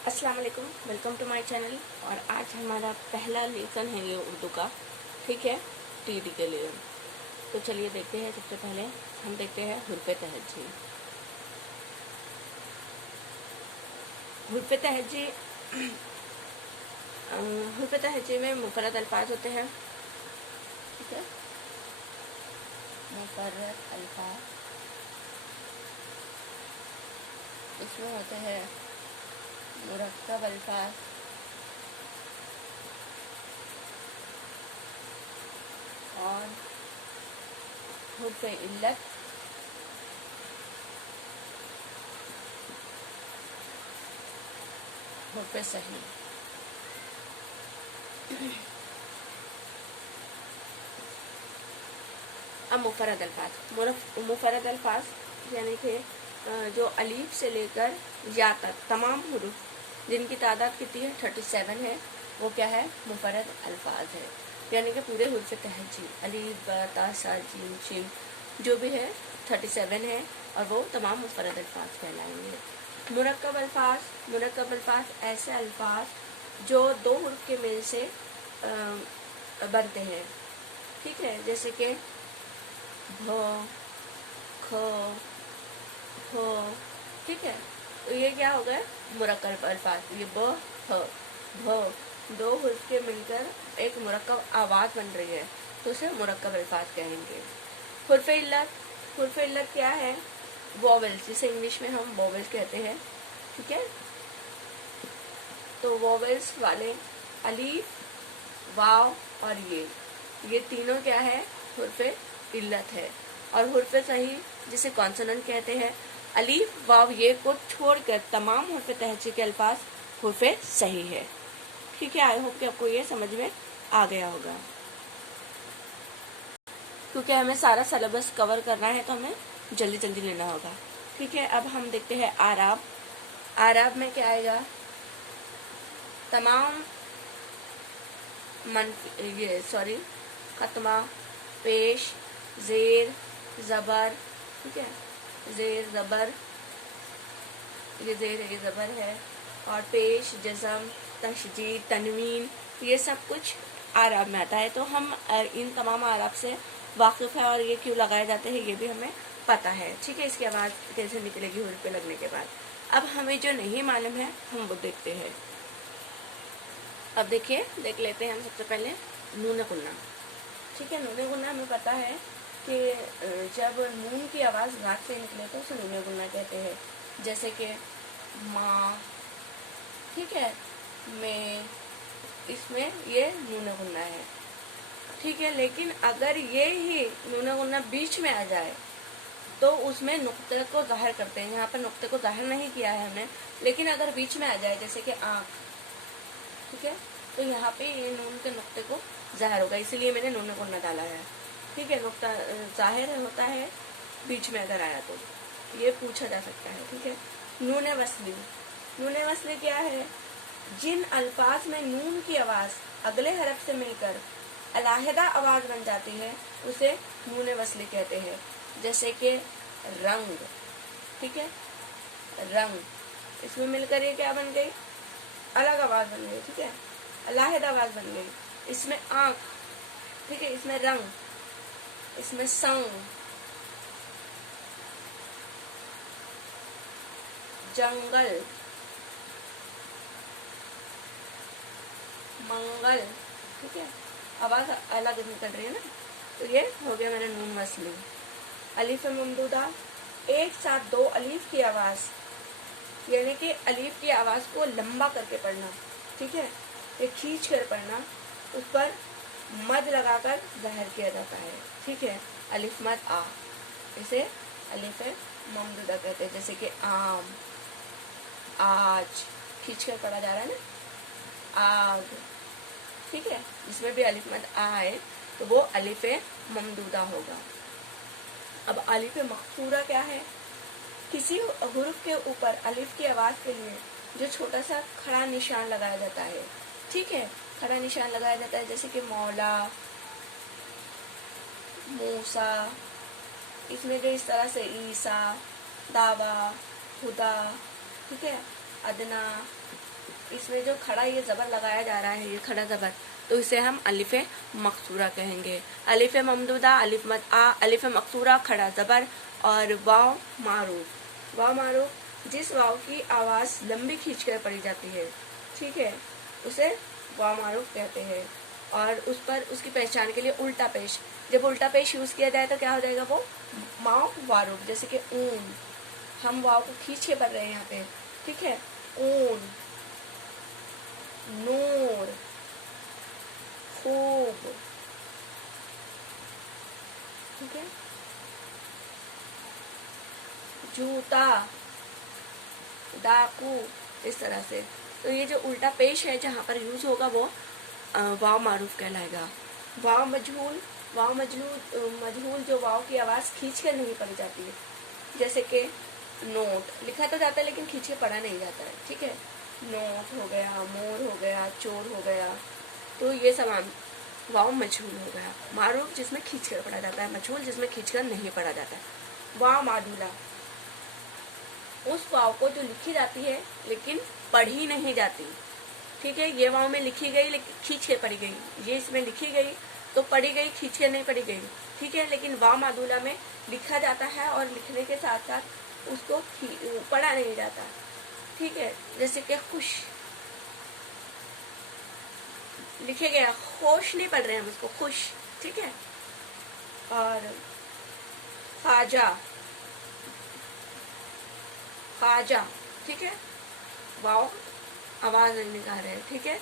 अस्सलाम वालेकुम, welcome to my channel. और आज हमारा पहला लेसन है ये उर्दू का, ठीक है, टीडी के लिए। तो चलिए देखते हैं। सबसे पहले हम देखते हैं हुर्फ़े तहज्जी। हुर्फ़े तहज्जी हुर्फ़े तहज्जी में मुफर्रद अल्फाज होते हैं, ठीक है, मुफर्रद अल्फाज। इसमें होते हैं मुरक्कब अल्फाज और हुर्फ़े इल्लत, हुर्फ़े सही। अब मुफर्रद अल्फाज। मुफर्रद अल्फाज यानी कि जो अलीफ से लेकर या तक तमाम हुरूफ जिनकी तादाद कितनी है 37 है, वो क्या है, मुफर्रद अल्फाज है। यानी कि पूरे हुर्फ़े तहज्जी अलीफ बा ता सा जीम शिन जो भी है 37 है और वो तमाम मुफर्रद अल्फाज कहलाएंगे। मुरक्कब अल्फाज ऐसे अल्फाज जो दो हुर्फ के मेल से बनते हैं, ठीक है, जैसे कि भ, ख, फ, ठीक है। तो ये क्या हो गए मुरक्कब अल्फाज। ये ब, ह, भ दो हुर्फ के मिलकर एक मुरक्कब आवाज बन रही है, तो उसे मुरक्कब अल्फाज कहेंगे। हुर्फ़े इल्लत क्या है, वोवेल्स, जिसे इंग्लिश में हम वोवेल्स कहते हैं, ठीक है। तो वोवेल्स वाले अलीफ, वाव और ये तीनों क्या है, हुर्फ़े इल्लत है। और हुर्फ़े सही जिसे कॉन्सोनेंट कहते हैं, अलीफ वाव ये को छोड़कर तमाम हुर्फ़े तहज्जी के अल्फाज हुर्फ़े सही है, ठीक है। आई होप कि आपको ये समझ में आ गया होगा। क्योंकि हमें सारा सिलेबस कवर करना है तो हमें जल्दी जल्दी लेना होगा, ठीक है। अब हम देखते हैं आराब। आराब में क्या आएगा, तमाम खत्मा, पेश, जेर, जबर, ठीक है, जेर जबर, ये जेर है, ये जबर है, और पेश, जज़म, तशदीद, तनवीन, ये सब कुछ आराब में आता है। तो हम इन तमाम आराब से वाकिफ है और ये क्यों लगाए जाते हैं ये भी हमें पता है, ठीक है। इसकी आवाज़ कैसे निकलेगी हुर्फ़ पे लगने के बाद। अब हमें जो नहीं मालूम है हम वो देखते हैं। अब देखिए, देख लेते हैं हम सबसे पहले नून गुन्ना, ठीक है। नून गुन्ना हमें पता है कि जब नून की आवाज़ नाक से निकले तो उसे नून गुन्ना कहते हैं। जैसे कि माँ, ठीक है, में, इसमें ये नून गुन्ना है, ठीक है। लेकिन अगर ये ही नून गुन्ना बीच में आ जाए तो उसमें नुक्ते को जाहिर करते हैं। यहाँ पर नुक्ते को जाहिर नहीं किया है हमने, लेकिन अगर बीच में आ जाए जैसे कि आँख, ठीक है, तो यहाँ पे ये नून के नुक्ते को जाहिर होगा, इसीलिए मैंने नून गुन्ना डाला है, ठीक है। नुक्ता जाहिर होता है बीच में अगर आया तो ये पूछा जा सकता है, ठीक है। नून वस्ली। नून वस्ली क्या है, जिन अल्फाज में नून की आवाज़ अगले हरफ से मिलकर अलहदा आवाज़ बन जाती है उसे नून वस्ली कहते हैं। जैसे कि रंग, ठीक है, रंग, इसमें मिलकर ये क्या बन गई, अलग आवाज़ बन गई, ठीक है, अलहदा आवाज़ बन गई। इसमें आँख, ठीक है, इसमें रंग, इसमें संग, जंगल, मंगल, ठीक है, आवाज़ अलग निकल रही है ना। तो ये हो गया मेरा नून वस्ली। अलीफ ममदूदा, एक साथ दो अलीफ की आवाज़, यानी कि अलीफ की आवाज़ को लंबा करके पढ़ना, ठीक है, ये खींच कर पढ़ना, उस पर मद लगाकर ज़ाहिर किया जाता है, ठीक है। अलीफ मद आ, इसे अलीफ ममदूदा कहते हैं। जैसे कि आम, आज, खींच कर पढ़ा जा रहा है ना, आग, ठीक है, इसमें भी अलीफ मद आ है तो वो अलीफ ममदूदा होगा। अब अलीफ मकसूरा क्या है, किसी हुर्फ के ऊपर अलिफ की आवाज़ के लिए जो छोटा सा खड़ा निशान लगाया जाता है, ठीक है, खड़ा निशान लगाया जाता है। जैसे कि मौला, मूसा, इसमें जो इस तरह से ईसा, दावा, खुदा, ठीक है, अदना, इसमें जो खड़ा ये ज़बर लगाया जा रहा है, ये खड़ा ज़बर, तो इसे हम अलिफ मकसूरा कहेंगे। अलिफ ममदूदा, अलिफ मद आ, अलिफ मकसूरा खड़ा ज़बर, और वाव मारूफ। वाव मारूफ जिस वाव की आवाज़ लंबी खींच कर पड़ी जाती है, ठीक है, उसे वाव मारूफ कहते हैं। और उस पर उसकी पहचान के लिए उल्टा पेश, जब उल्टा पेश यूज़ किया जाए तो क्या हो जाएगा, वो माव वारूफ। जैसे कि ऊन, हम वाव को खींच के पढ़ रहे हैं यहाँ पे, ठीक है, ऊन, नूर, खूब, ठीक है, जूता, डाकू, इस तरह से। तो ये जो उल्टा पेश है जहाँ पर यूज होगा वो वाव मारूफ कहलाएगा। वाव मजहूल, वाव मजहूल जो वाव की आवाज़ खींच कर नहीं पढ़ी जाती है, जैसे कि नोट लिखा तो जाता है लेकिन खींच के पढ़ा नहीं जाता है, ठीक है, नोट हो गया, मोर हो गया, चोर हो गया, तो ये समान वाव मजहूल हो गया। मारूफ जिसमें खींच कर पढ़ा जाता है, मजहूल जिसमें खींच कर नहीं पढ़ा जाता है। वाव मादूला उस वाव को जो लिखी जाती है लेकिन पढ़ी नहीं जाती, ठीक है, ये वाव में लिखी गई लेकिन खींच के पढ़ी गई, ये इसमें लिखी गई तो पढ़ी गई, खींच के नहीं पढ़ी गई, ठीक है, लेकिन वाव मादूला में लिखा जाता है और लिखने के साथ साथ उसको पढ़ा नहीं जाता, ठीक है, जैसे कि खुश लिखे गया, खुश नहीं पढ़ रहे हम उसको, खुश, ठीक है। और खाजा, खाजा, ठीक है, वाव आवाज नहीं निकाल रहे हैं, ठीक है।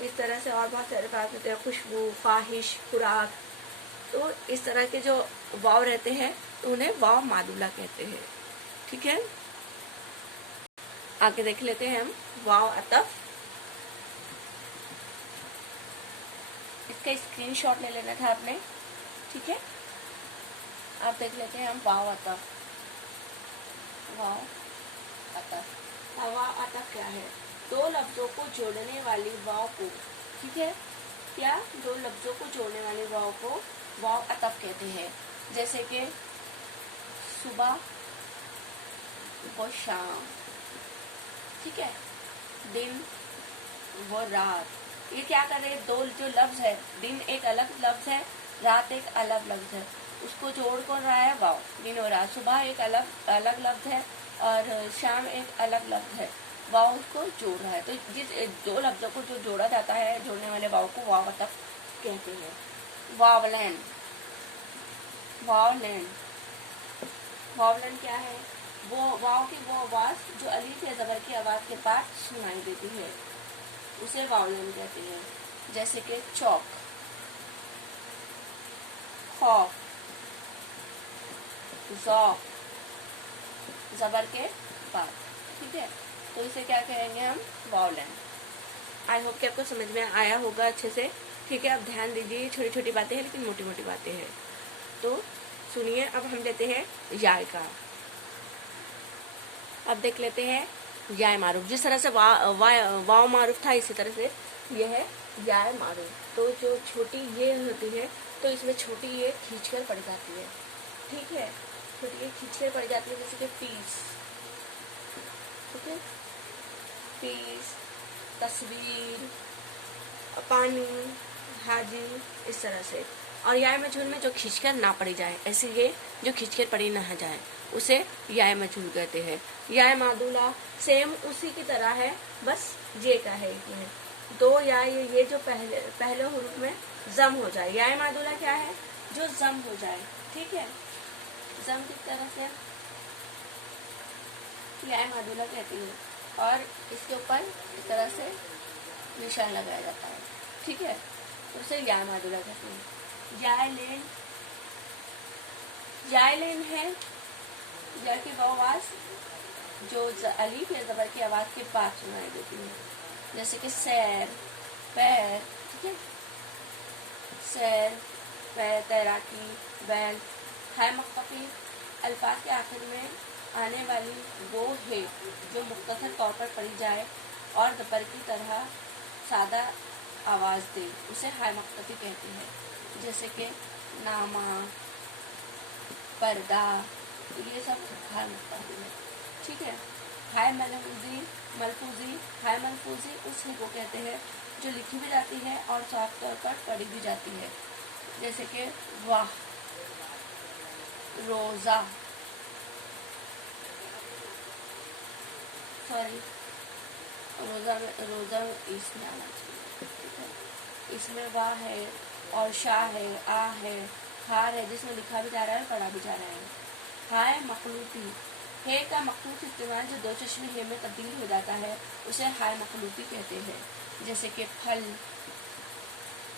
इस तरह से और बहुत सारे बात होते हैं, खुशबू, ख्वाहिश, खुराक, तो इस तरह के जो वाव रहते हैं तो उन्हें वाव मादूला कहते हैं, ठीक है। आगे देख लेते हैं हम वाव अतफ। इसका स्क्रीनशॉट ले लेना था आपने, ठीक है। आप देख लेते हैं हम वाव अतफ। वाव अतफ, वाव अतफ क्या है, दो लफ्जों को जोड़ने वाली वाव को, ठीक है, क्या, दो लफ्जों को जोड़ने वाली वाव को वाव अतफ कहते हैं। जैसे कि सुबह व शाम, ठीक है, दिन व रात, ये क्या कर रहे हैं, दो जो लफ्ज है, दिन एक अलग लफ्ज है, रात एक अलग लफ्ज है, उसको जोड़ कौन रहा है, वाव, दिन और रात। सुबह एक अलग लफ्ज है और शाम एक अलग लफ्ज है, वाव उसको जोड़ रहा है। तो जिस दो लफ्जों को जो जोड़ा जाता है, जोड़ने वाले वाव को वाव अतफ कहते हैं। वावलैन, वावलैन, वावलैन क्या है, वो वाव की वो आवाज जो अलीफ या ज़बर की आवाज के बाद सुनाई देती है, उसे वावलैन कहते हैं। जैसे कि चौक, खौफ, ज़ौक़, ज़बर के बाद, ठीक है, तो इसे क्या कहेंगे हम, वावलैन। आई होप कि आपको समझ में आया होगा अच्छे से, ठीक है। अब ध्यान दीजिए, छोटी छोटी बातें हैं लेकिन मोटी मोटी बातें हैं, तो सुनिए। अब हम लेते हैं याय का। अब देख लेते हैं याय मारूफ। जिस तरह से वाव मारूफ था, इसी तरह से यह है याय मारूफ। तो जो छोटी ये होती है तो इसमें छोटी ये खींच कर पड़ जाती है, ठीक है, छोटी ये खींच कर पड़ जाती है, जैसे कि पीस, ठीक है, पीस, तस्वीर, पानी, हाजी, इस तरह से। और याय मजहूल में जो खींचकर ना पड़ी जाए, ऐसे ये जो खींचकर पड़ी ना जाए, उसे याय मजहूल कहते हैं। याय मादूला सेम उसी की तरह है, बस जे का है इसमें दो याय, ये जो पहले हुरूफ में जम हो जाए। याय मादूला क्या है, जो जम हो जाए, ठीक है, जम किस तरह से याय मादूला कहती है, और इसके ऊपर इस तरह से निशान लगाया जाता है, ठीक है, तो उसे याय मादूला कहते हैं। यायलेन, यायलेन है या की वो आवाज जो अलीफ या ज़बर की आवाज के बाद सुनाई देती है, जैसे कि सैर, पैर, ठीक है, सैर, पैर, तैराकी, बैल। हाय मख्तफी अल्फाज के आखिर में आने वाली वो है जो मुख्तसर तौर पर पढ़ी जाए और ज़बर की तरह सादा आवाज़ दे, उसे हाय मख्तफी कहते हैं। जैसे कि नामा, पर्दा, ये सब हाय मख्तफी है, ठीक है। हाय मलफूजी हाय मलफूजी उस ही को कहते हैं जो लिखी भी जाती है और साफ तौर पर पढ़ी भी जाती है, जैसे कि वाह, रोज़ा, सॉरी रोज़ा इसमें आना चाहिए, ठीक है। इसमें वाह है और शाह है, आ है, हार है जिसमें लिखा भी जा रहा है पढ़ा भी जा रहा है। हाय मखलूती, हे का मखलूत इस्तेमाल जो दो चश्मे हे में तब्दील हो जाता है उसे हाय मखलूती कहते हैं, जैसे कि फल,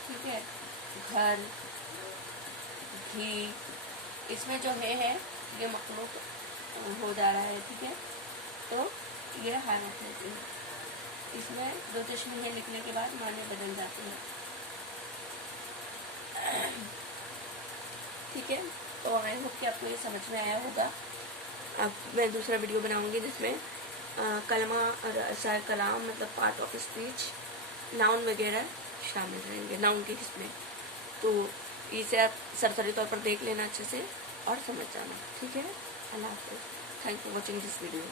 ठीक है, घर, घी, इसमें जो है ये मखलूत हो जा रहा है, ठीक है, तो ये हाय मखलूती है। इसमें दो चश्मे है लिखने के बाद माने बदल जाते हैं, ठीक है। तो आई होप कि आपको ये समझ में आया होगा। अब मैं दूसरा वीडियो बनाऊंगी जिसमें कलमा और असर कलाम मतलब पार्ट ऑफ स्पीच, नाउन वगैरह शामिल रहेंगे, नाउन के इसमें, तो इसे आप सरसरी तौर पर देख लेना अच्छे से और समझ जाना, ठीक है। अल्लाह हाफ़िज़, thank you for watching this video.